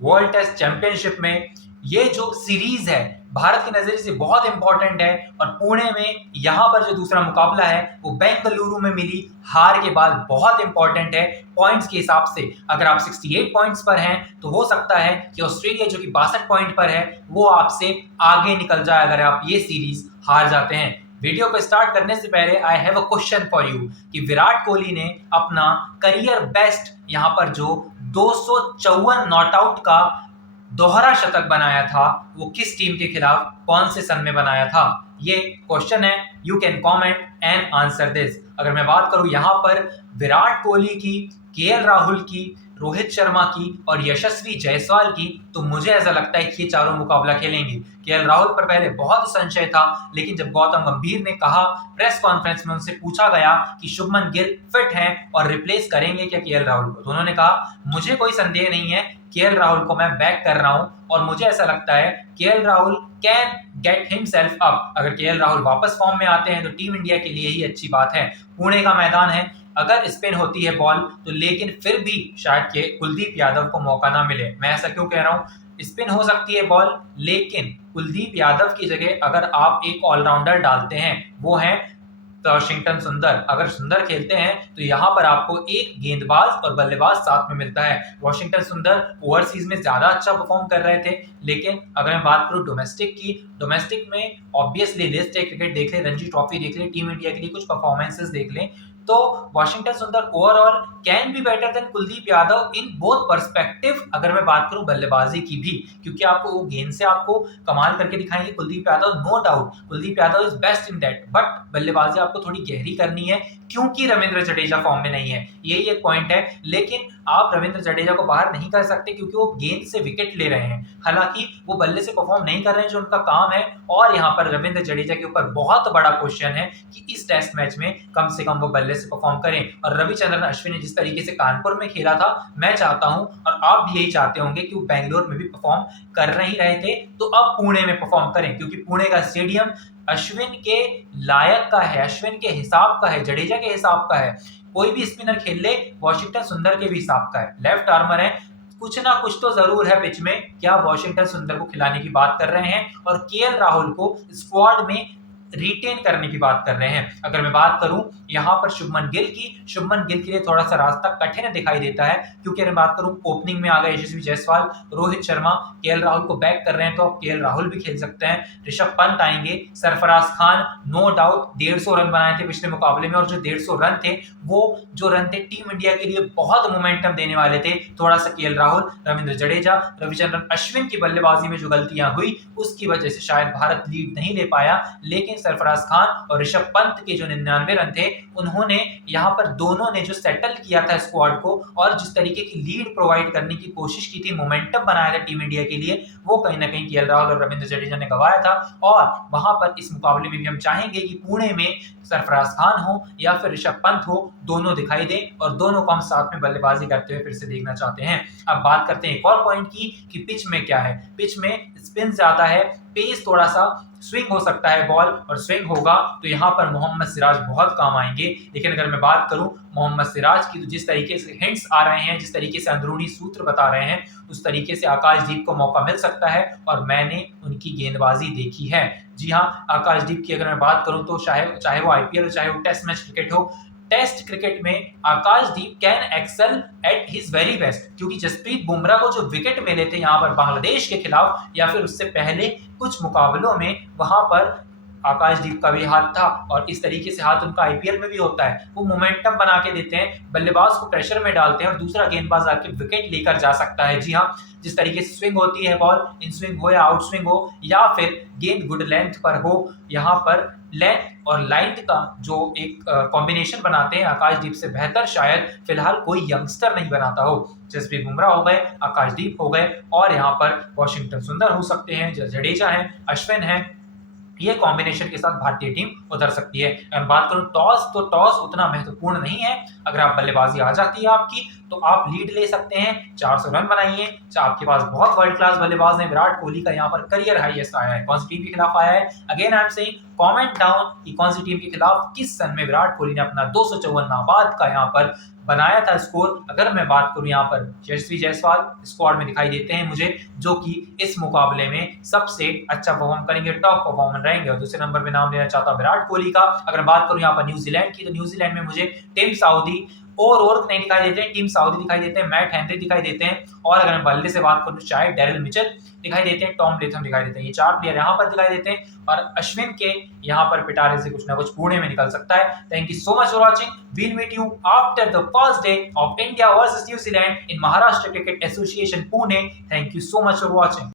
World test championship में ये जो सीरीज है भारत के नजरिए से बहुत इंपॉर्टेंट है। और पुणे में यहाँ पर जो दूसरा मुकाबला है वो बेंगलुरु में मिली हार के बाद बहुत इंपॉर्टेंट है पॉइंट्स के हिसाब से। अगर आप 68 पॉइंट्स पर हैं तो हो सकता है कि ऑस्ट्रेलिया जो कि 62 पॉइंट पर है वो आपसे आगे निकल जाए अगर आप ये सीरीज हार जाते हैं। वीडियो को स्टार्ट करने से पहले I have a question for you कि विराट कोहली ने अपना करियर बेस्ट यहाँ पर जो 254 नॉट आउट का दोहरा शतक बनाया था वो किस टीम के खिलाफ कौन से सन में बनाया था, ये क्वेश्चन है। You can comment and answer this. अगर मैं बात करूं यहाँ पर विराट कोहली की, केएल राहुल की, रोहित शर्मा की और यशस्वी जायसवाल की, तो मुझे ऐसा लगता है कि ये चारों मुकाबला खेलेंगे। केएल राहुल पर पहले बहुत संशय था, लेकिन जब गौतम गंभीर ने कहा प्रेस कॉन्फ्रेंस में, उनसे पूछा गया कि शुभमन गिल फिट हैं और रिप्लेस करेंगे क्या केएल राहुल को, तो उन्होंने कहा मुझे कोई संदेह नहीं है, केएल राहुल को मैं बैक कर रहा हूं और मुझे ऐसा लगता है KL Rahul can get himself up. अगर केएल राहुल वापस फॉर्म में आते हैं तो टीम इंडिया के लिए ही अच्छी बात है। पुणे का मैदान है, अगर स्पिन होती है बॉल तो लेकिन फिर भी शायद के कुलदीप यादव को मौका ना मिले। मैं ऐसा क्यों कह रहा हूं, स्पिन हो सकती है बॉल, लेकिन कुलदीप यादव की जगह अगर आप एक ऑलराउंडर डालते हैं वो है वॉशिंगटन सुंदर। अगर सुंदर खेलते हैं तो यहाँ पर आपको एक गेंदबाज और बल्लेबाज साथ में मिलता है। वॉशिंगटन सुंदर ओवरसीज में ज्यादा अच्छा परफॉर्म कर रहे थे, लेकिन अगर मैं बात करूं डोमेस्टिक की, डोमेस्टिक में ऑब्वियसली लिस्ट ए क्रिकेट देख ले, रणजी ट्रॉफी देख ले, टीम इंडिया के लिए कुछ परफॉर्मेंसेस देख लें, तो वॉशिंगटन सुंदर overall can be better than Kuldeep Yadav in both perspective. अगर मैं बात करूं बल्लेबाजी की भी, क्योंकि आपको वो गेंद से आपको कमाल करके दिखाएंगे Kuldeep Yadav, no doubt Kuldeep Yadav is best in that, but बल्लेबाजी आपको थोड़ी गहरी करनी है क्योंकि रविंद्र जडेजा फॉर्म में नहीं है, यही एक पॉइंट है। लेकिन आप रविंद्र जडेजा को बाहर नहीं कर सकते क्योंकि वो गेंद से विकेट ले रहे हैं, हालांकि वो बल्ले से परफॉर्म नहीं कर रहे हैं जो उनका काम है। और यहाँ पर रविंद्र जडेजा के ऊपर बहुत बड़ा क्वेश्चन है कि इस टेस्ट मैच में कम से कम वो बल्ले से परफॉर्म करें। और रविचंद्रन अश्विन ने जिस तरीके से कानपुर में खेला था, मैं चाहता हूं और आप भी यही चाहते होंगे कि वो बेंगलोर में भी परफॉर्म कर नहीं रहे थे तो अब पुणे में परफॉर्म करें, क्योंकि पुणे का स्टेडियम अश्विन के लायक का है, अश्विन के हिसाब का है, जडेजा के हिसाब का है। कोई भी स्पिनर खेल ले, वॉशिंगटन सुंदर के भी हिसाब का है, लेफ्ट आर्मर है, कुछ ना कुछ तो जरूर है पिच में। क्या वॉशिंगटन सुंदर को खिलाने की बात कर रहे हैं और केएल राहुल को स्क्वाड में रिटेन करने की बात कर रहे हैं। अगर मैं बात करूं यहां पर शुभमन गिल की, शुभमन गिल के लिए थोड़ा सा रास्ता कठिन दिखाई देता है, क्योंकि अगर मैं बात करूं ओपनिंग में आ गए यशस्वी जायसवाल, रोहित शर्मा, केएल राहुल को बैक कर रहे हैं तो अब केएल राहुल भी खेल सकते हैं, ऋषभ पंत आएंगे, Sarfaraz Khan no doubt 150 run बनाए थे पिछले मुकाबले में, और जो 150 रन थे वो जो रन थे टीम इंडिया के लिए बहुत मोमेंटम देने वाले थे। थोड़ा सा केएल राहुल, रविंद्र जडेजा, रविचंद्रन अश्विन की बल्लेबाजी में जो गलतियां हुई उसकी वजह से शायद भारत लीड नहीं ले पाया, लेकिन सरफराज खान और ऋषभ पंत के जो 99 रन थे उन्होंने यहाँ पर दोनों ने जो सेटल किया था स्क्वाड को और जिस तरीके की लीड प्रोवाइड करने की कोशिश की थी, मोमेंटम बनाया था टीम इंडिया के लिए, वो कहीं ना कहीं केएल राहुल और रविंद्र जडेजा ने गंवाया था। और वहां पर इस मुकाबले में भी हम चाहेंगे कि पुणे में सरफराज खान हो या फिर ऋषभ पंत हो, दोनों दिखाई दें और दोनों को हम साथ में बल्लेबाजी करते हुए फिर से देखना चाहते हैं। अब बात करते हैं एक और पॉइंट की कि पिच में क्या है। पिच में स्पिन ज्यादा है, पेस थोड़ा सा, स्विंग हो सकता है बॉल, और स्विंग होगा तो यहाँ पर मोहम्मद सिराज बहुत काम आएंगे। लेकिन अगर मैं बात करूं मोहम्मद सिराज की, तो जिस तरीके से हिंट्स आ रहे हैं, जिस तरीके से अंदरूनी सूत्र बता रहे हैं, उस तरीके से आकाशदीप को मौका मिल सकता है और मैंने उनकी गेंदबाजी देखी है। जी हाँ, आकाशदीप की अगर मैं बात करूं तो चाहे वो आईपीएल हो, चाहे वो टेस्ट मैच क्रिकेट हो, टेस्ट क्रिकेट में Akashdeep can excel at his very best, क्योंकि जसप्रीत बुमराह को जो विकेट मिले थे यहाँ पर बांग्लादेश के खिलाफ या फिर उससे पहले कुछ मुकाबलों में, वहां पर आकाशदीप का भी हाथ था और इस तरीके से हाथ उनका आईपीएल में भी होता है। वो मोमेंटम बना के देते हैं, बल्लेबाज को प्रेशर में डालते हैं और दूसरा गेंदबाज आके विकेट लेकर जा सकता है। जी हाँ, जिस तरीके से स्विंग होती है बॉल, इन स्विंग हो या आउट स्विंग हो या फिर गेंद गुड लेंथ पर हो, यहाँ पर लेंथ और लाइट का जो एक कॉम्बिनेशन बनाते हैं आकाशदीप से बेहतर शायद फिलहाल कोई यंगस्टर नहीं बनाता हो। जसप्रीत बुमराह हो गए, आकाशदीप हो गए और यहाँ पर वॉशिंगटन सुंदर हो सकते हैं, जडेजा है, अश्विन है, ये कॉम्बिनेशन के साथ भारतीय टीम उतर सकती है। अगर बात करूं टॉस, तो टॉस उतना महत्वपूर्ण नहीं है। अगर आप बल्लेबाजी आ जाती है आपकी तो आप लीड ले सकते हैं, 400 रन बनाइए। आपके पास बहुत वर्ल्ड क्लास बल्लेबाज हैं, विराट कोहली का यहाँ पर करियर हाईएस्ट आया है। कौन सी टीम के खिलाफ आया है? Again I am saying comment down कि कौन सी टीम के खिलाफ किस सन में विराट कोहली ने अपना 254 नाबाद का यहाँ पर बनाया था स्कोर। अगर मैं बात करूं यहाँ पर यशस्वी जायसवाल स्क्वाड में दिखाई देते हैं मुझे, जो कि इस मुकाबले में सबसे अच्छा परफॉर्म करेंगे, टॉप परफॉर्मर रहेंगे। और दूसरे नंबर पे नाम लेना चाहता हूं विराट कोहली का। अगर बात करूं यहाँ पर न्यूजीलैंड की, तो न्यूजीलैंड में मुझे टिम साउदी और नहीं दिखाई देते हैं, टीम साउदी दिखाई देते हैं, मैट हेनरी दिखाई देते हैं, और अगर मैं बल्ले से बात करूं शायद डेरिल मिचेल दिखाई देते हैं, टॉम लेथम दिखाई देते हैं। ये 4 प्लेयर यहाँ पर दिखाई देते हैं, और अश्विन के यहाँ पर पिटारे से कुछ ना कुछ पुणे में निकल सकता है। Thank you so much for watching. We'll meet you after the first day of India versus New Zealand in Maharashtra cricket association Pune. Thank you so much for watching.